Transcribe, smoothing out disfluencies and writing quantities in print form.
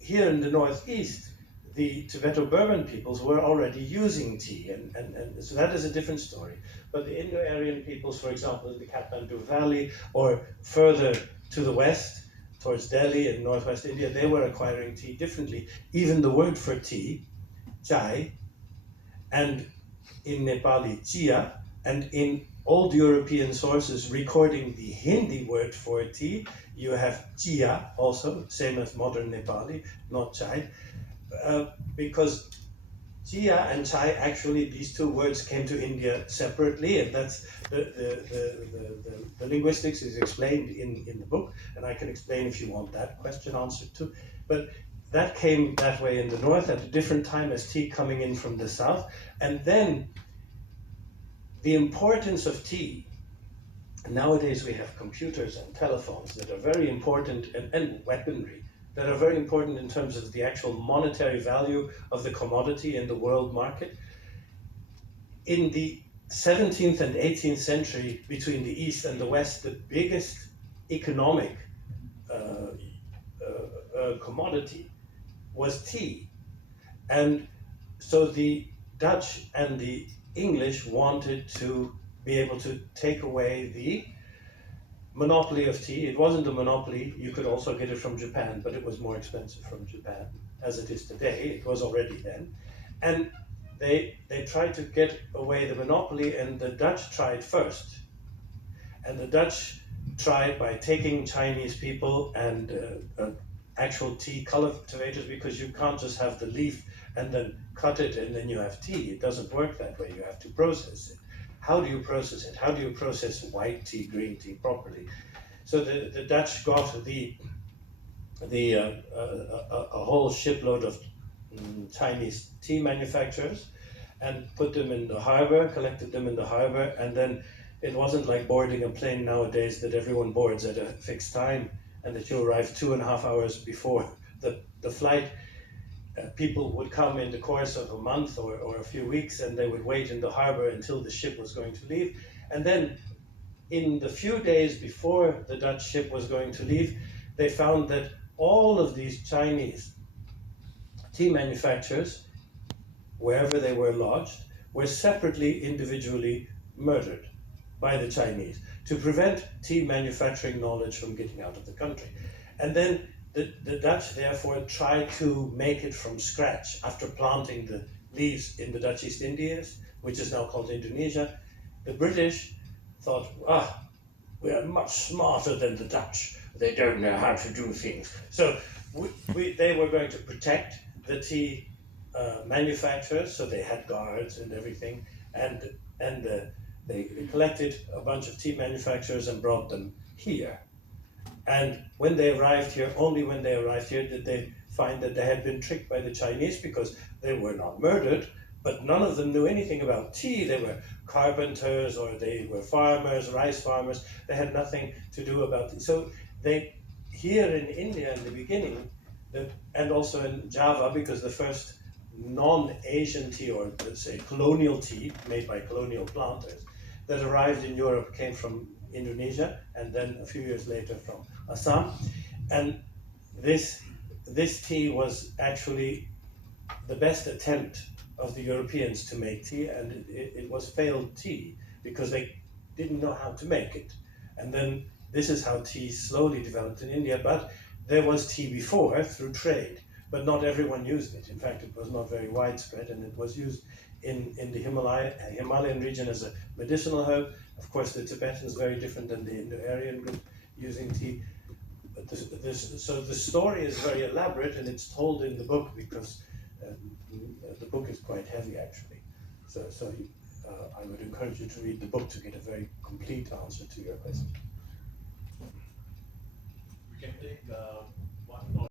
here in the northeast, the Tibeto-Burman peoples were already using tea, and so that is a different story. But the Indo-Aryan peoples, for example, in the Kathmandu Valley, or further to the west, towards Delhi and northwest India, they were acquiring tea differently. Even the word for tea, chai, and in Nepali, chia, and in old European sources recording the Hindi word for tea, you have chia also, same as modern Nepali, not chai, because chia and chai, actually these two words came to India separately, and that's the linguistics is explained in the book, and I can explain if you want that question answered too. But that came that way in the north at a different time as tea coming in from the south. And then the importance of tea, nowadays we have computers and telephones that are very important, and weaponry that are very important in terms of the actual monetary value of the commodity in the world market. In the 17th and 18th century, between the East and the West, the biggest economic commodity was tea. And so the Dutch and the English wanted to be able to take away the monopoly of tea. It wasn't a monopoly. You could also get it from Japan, but it was more expensive from Japan, as it is today. It was already then. And they tried to get away the monopoly, and the Dutch tried first. And the Dutch tried by taking Chinese people and actual tea cultivators, because you can't just have the leaf and then cut it and then you have tea. It doesn't work that way. You have to process it. How do you process it? How do you process white tea, green tea properly? So the Dutch got a whole shipload of Chinese tea manufacturers and put them in the harbor, collected them in the harbor, and then it wasn't like boarding a plane nowadays that everyone boards at a fixed time and that you arrive 2.5 hours before the flight. People would come in the course of a month or a few weeks, and they would wait in the harbor until the ship was going to leave. And then in the few days before the Dutch ship was going to leave, they found that all of these Chinese tea manufacturers, wherever they were lodged, were separately, individually murdered by the Chinese to prevent tea manufacturing knowledge from getting out of the country. And then the Dutch therefore tried to make it from scratch after planting the leaves in the Dutch East Indies, which is now called Indonesia. The British thought, we are much smarter than the Dutch. They don't know how to do things. So they were going to protect the tea manufacturers, so they had guards and everything, and they collected a bunch of tea manufacturers and brought them here. And when they arrived here, only when they arrived here did they find that they had been tricked by the Chinese, because they were not murdered, but none of them knew anything about tea. They were carpenters, or they were farmers, rice farmers. They had nothing to do about it. So they, here in India in the beginning, and also in Java, because the first non-Asian tea, or let's say colonial tea made by colonial planters that arrived in Europe, came from Indonesia, and then a few years later from Assam. And this tea was actually the best attempt of the Europeans to make tea, and it was failed tea because they didn't know how to make it. And then this is how tea slowly developed in India. But there was tea before through trade, but not everyone used it. In fact, it was not very widespread, and it was used in the Himalayan region as a medicinal herb. Of course, the Tibetans, very different than the Indo-Aryan group using tea. But so the story is very elaborate, and it's told in the book, because the book is quite heavy, actually. So I would encourage you to read the book to get a very complete answer to your question. We can take one more.